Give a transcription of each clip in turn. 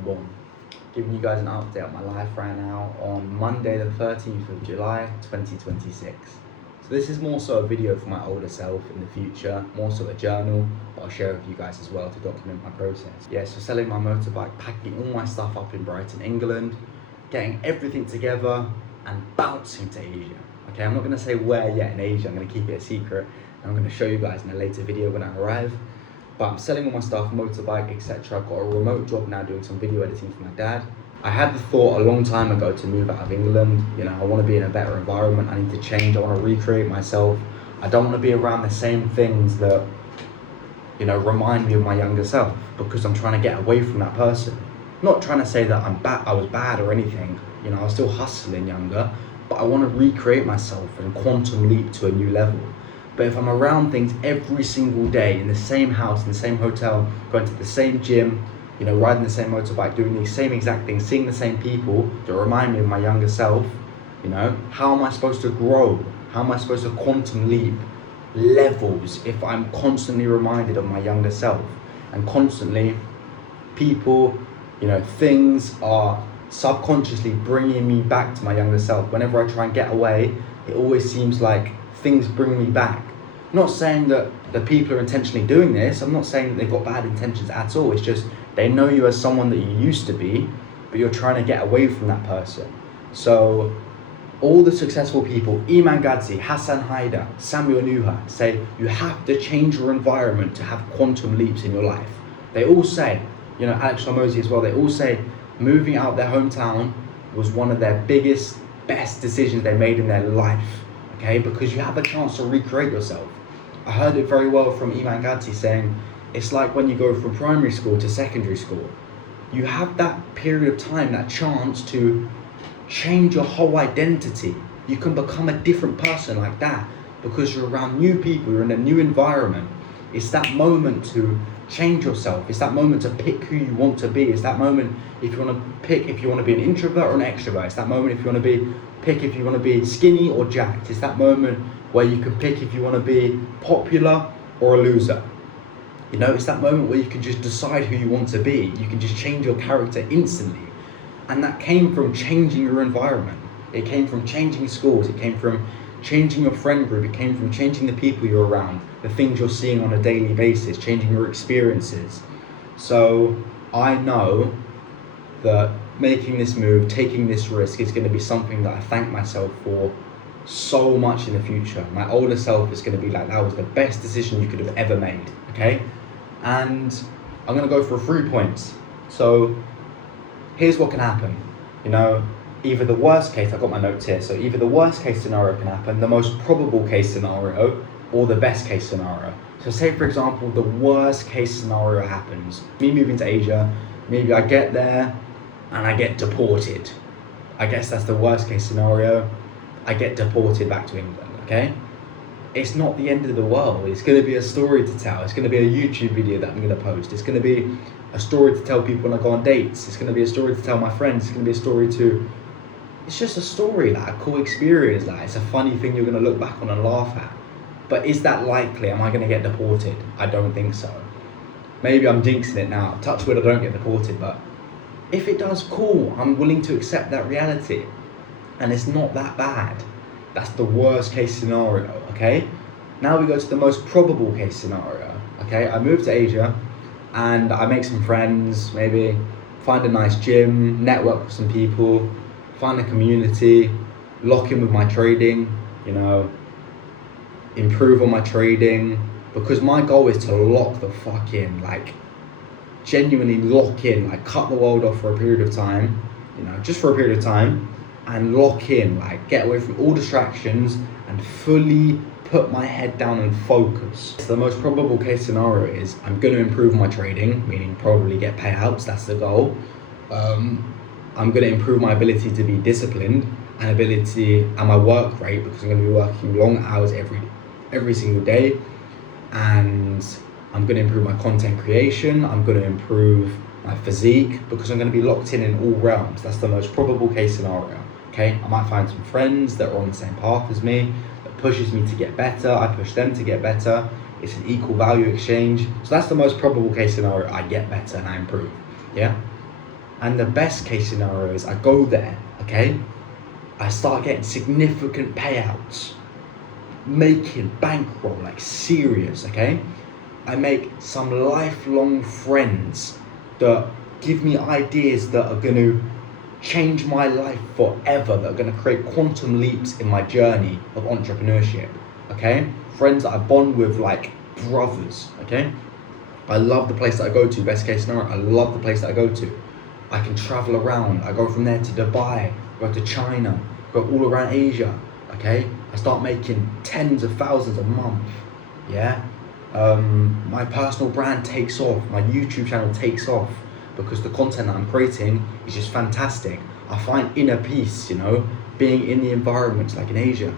boom. Giving you guys an update on my life right now on Monday the 13th of July 2026. So this is more so a video for my older self in the future, more so a journal, but I'll share with you guys as well to document my process. Yeah, so selling my motorbike, packing all my stuff up in Brighton, England, getting everything together and bouncing to Asia. Okay, I'm not going to say where yet in Asia, I'm going to keep it a secret. I'm going to show you guys in a later video when I arrive. But I'm selling all my stuff, motorbike, etc. I've got a remote job now doing some video editing for my dad. I had the thought a long time ago to move out of England. You know, I want to be in a better environment. I need to change. I want to recreate myself. I don't want to be around the same things that, you know, remind me of my younger self, because I'm trying to get away from that person. Not trying to say that I was bad or anything. You know, I was still hustling younger, but I want to recreate myself and quantum leap to a new level. But if I'm around things every single day, in the same house, in the same hotel, going to the same gym, you know, riding the same motorbike, doing the same exact things, seeing the same people that remind me of my younger self, you know, how am I supposed to grow? How am I supposed to quantum leap levels if I'm constantly reminded of my younger self? And constantly, people, you know, things are subconsciously bringing me back to my younger self. Whenever I try and get away, it always seems like things bring me back. I'm not saying that the people are intentionally doing this. I'm not saying that they've got bad intentions at all. It's just they know you as someone that you used to be, but you're trying to get away from that person. So all the successful people, Iman Gadzhi, Hassan Haidar, Samuel Nuha, say you have to change your environment to have quantum leaps in your life. They all say, you know, Alex Hormozi as well, they all say moving out of their hometown was one of their biggest, best decisions they made in their life. Okay, because you have a chance to recreate yourself. I heard it very well from Iman Gadzhi saying, it's like when you go from primary school to secondary school. You have that period of time, that chance to change your whole identity. You can become a different person like that because you're around new people, you're in a new environment. It's that moment to change yourself. It's that moment to pick who you want to be. It's that moment if you want to pick if you want to be an introvert or an extrovert. It's that moment if you want to pick if you want to be skinny or jacked. It's that moment where you can pick if you want to be popular or a loser. You know, it's that moment where you can just decide who you want to be. You can just change your character instantly. And that came from changing your environment. It came from changing schools. It came from changing your friend group. It came from changing the people you're around, the things you're seeing on a daily basis, changing your experiences. So I know that making this move, taking this risk is going to be something that I thank myself for so much in the future. My older self is going to be like, that was the best decision you could have ever made, okay? And I'm going to go for 3 points. So here's what can happen. You know, either the worst case, I've got my notes here, so either the worst case scenario can happen, the most probable case scenario, or the best case scenario. So say for example, the worst case scenario happens, me moving to Asia, maybe I get there and I get deported. I guess that's the worst case scenario. I get deported back to England, okay? It's not the end of the world. It's gonna be a story to tell. It's gonna be a YouTube video that I'm gonna post. It's gonna be a story to tell people when I go on dates. It's gonna be a story to tell my friends. It's gonna be a story to, it's just a story, like a cool experience. Like it's a funny thing you're gonna look back on and laugh at. But is that likely? Am I gonna get deported? I don't think so. Maybe I'm jinxing it now. Touch wood, I don't get deported, but if it does, cool. I'm willing to accept that reality. And it's not that bad. That's the worst case scenario, okay? Now we go to the most probable case scenario, okay? I move to Asia and I make some friends, maybe find a nice gym, network with some people, find a community, lock in with my trading, you know, improve on my trading, because my goal is to lock the fuck in, like genuinely lock in, like cut the world off for a period of time, you know, just for a period of time, and lock in, like get away from all distractions and fully put my head down and focus. So the most probable case scenario is I'm going to improve my trading, meaning probably get payouts, that's the goal. I'm going to improve my ability to be disciplined and my work rate, because I'm going to be working long hours every single day, and I'm going to improve my content creation. I'm going to improve my physique because I'm going to be locked in all realms. That's the most probable case scenario. Okay, I might find some friends that are on the same path as me, that pushes me to get better. I push them to get better. It's an equal value exchange. So that's the most probable case scenario. I get better and I improve. Yeah. And the best case scenario is I go there, okay? I start getting significant payouts, making bankroll, like serious, okay? I make some lifelong friends that give me ideas that are gonna change my life forever, that are gonna create quantum leaps in my journey of entrepreneurship, okay? Friends that I bond with like brothers, okay? I love the place that I go to, best case scenario, I love the place that I go to. I can travel around. I go from there to Dubai, go to China, go all around Asia, okay? I start making tens of thousands a month, yeah? My personal brand takes off, my YouTube channel takes off because the content that I'm creating is just fantastic. I find inner peace, you know, being in the environments like in Asia.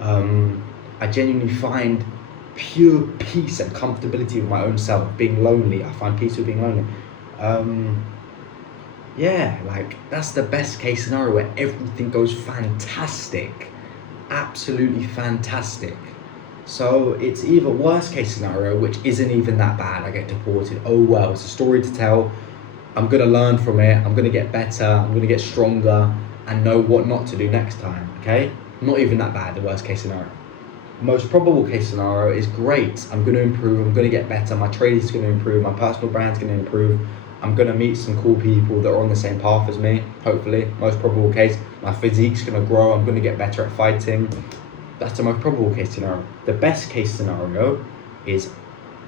I genuinely find pure peace and comfortability with my own self. Being lonely, I find peace with being lonely. Yeah, like that's the best case scenario where everything goes fantastic, absolutely fantastic. So it's either worst case scenario, which isn't even that bad, I get deported, oh well, it's a story to tell, I'm gonna learn from it, I'm gonna get better, I'm gonna get stronger and know what not to do next time, okay? Not even that bad, the worst case scenario. Most probable case scenario is great, I'm gonna improve, I'm gonna get better, my trade is gonna improve, my personal brand's gonna improve, I'm gonna meet some cool people that are on the same path as me, hopefully. Most probable case, my physique's gonna grow, I'm gonna get better at fighting. That's the most probable case scenario. The best case scenario is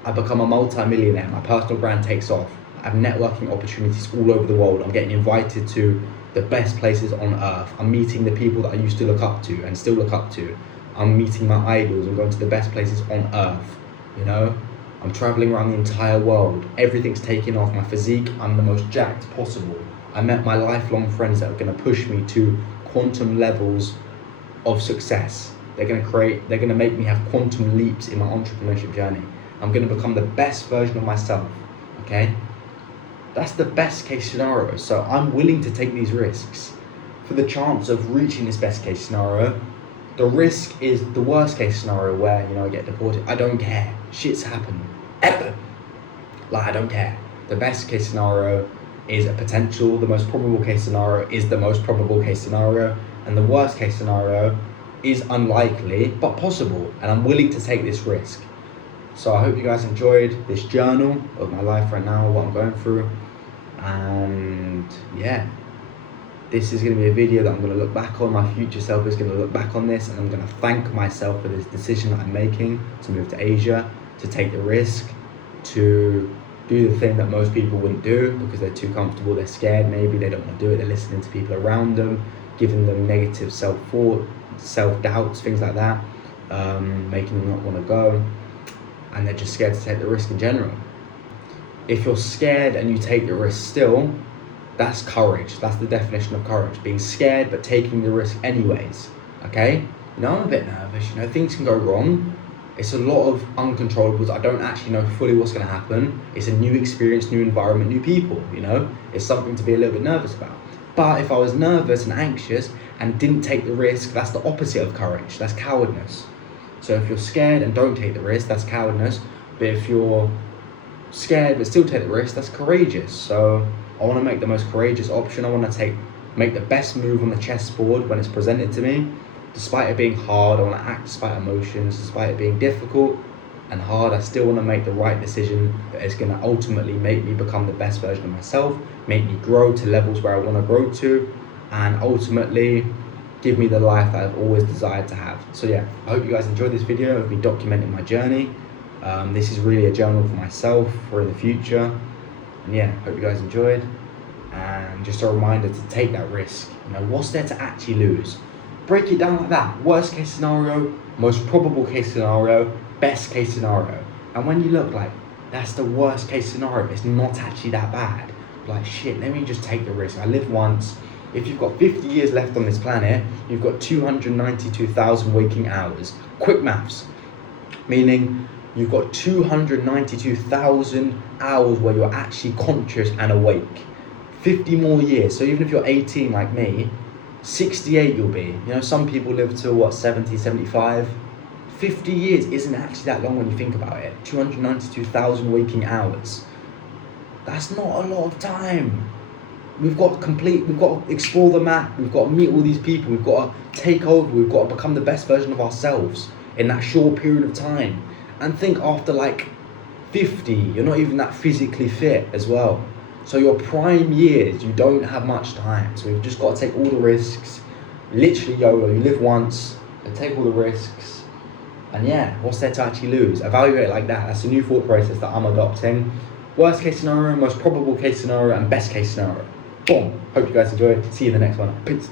I become a multi-millionaire, my personal brand takes off, I have networking opportunities all over the world, I'm getting invited to the best places on earth, I'm meeting the people that I used to look up to and still look up to, I'm meeting my idols, I'm going to the best places on earth, you know? I'm traveling around the entire world. Everything's taking off. My physique, I'm the most jacked possible. I met my lifelong friends that are gonna push me to quantum levels of success. They're gonna make me have quantum leaps in my entrepreneurship journey. I'm gonna become the best version of myself, okay? That's the best case scenario. So I'm willing to take these risks for the chance of reaching this best case scenario. The risk is the worst case scenario where, you know, I get deported. I don't care. Shit's happened. Like, I don't care. The best case scenario is a potential. The most probable case scenario is the most probable case scenario. And the worst case scenario is unlikely, but possible. And I'm willing to take this risk. So I hope you guys enjoyed this journal of my life right now, what I'm going through. And yeah. This is going to be a video that I'm going to look back on. My future self is going to look back on this and I'm going to thank myself for this decision that I'm making to move to Asia, to take the risk, to do the thing that most people wouldn't do because they're too comfortable, they're scared maybe, they don't want to do it, they're listening to people around them, giving them negative self-thought, self-doubts, things like that, making them not want to go, and they're just scared to take the risk in general. If you're scared and you take the risk still, that's courage. That's the definition of courage. Being scared but taking the risk anyways, okay? You know, I'm a bit nervous, you know, things can go wrong. It's a lot of uncontrollables. I don't actually know fully what's gonna happen. It's a new experience, new environment, new people, you know? It's something to be a little bit nervous about. But if I was nervous and anxious and didn't take the risk, that's the opposite of courage. That's cowardness. So if you're scared and don't take the risk, that's cowardness. But if you're scared but still take the risk, that's courageous. So I want to make the most courageous option. I want to make the best move on the chessboard when it's presented to me. Despite it being hard, I want to act despite emotions. Despite it being difficult and hard, I still want to make the right decision that is going to ultimately make me become the best version of myself, make me grow to levels where I want to grow to, and ultimately give me the life that I've always desired to have. So yeah, I hope you guys enjoyed this video of me documenting my journey. This is really a journal for myself for the future. And yeah, hope you guys enjoyed. And just a reminder to take that risk. You know, what's there to actually lose? Break it down like that. Worst case scenario, most probable case scenario, best case scenario. And when you look like, that's the worst case scenario, it's not actually that bad. Like, shit, let me just take the risk. I live once. If you've got 50 years left on this planet, you've got 292,000 waking hours. Quick maths. Meaning, you've got 292,000 hours where you're actually conscious and awake. 50 more years. So even if you're 18 like me, 68 you'll be. You know, some people live to what, 70, 75? 50 years isn't actually that long when you think about it. 292,000 waking hours. That's not a lot of time. we've got to explore the map, we've got to meet all these people, we've got to take over, we've got to become the best version of ourselves in that short period of time. And think after like 50, you're not even that physically fit as well. So your prime years, you don't have much time. So we've just got to take all the risks. Literally YOLO, you live once, so take all the risks. And yeah, what's there to actually lose? Evaluate it like that. That's a new thought process that I'm adopting. Worst case scenario, most probable case scenario, and best case scenario. Boom. Hope you guys enjoyed. See you in the next one. Peace.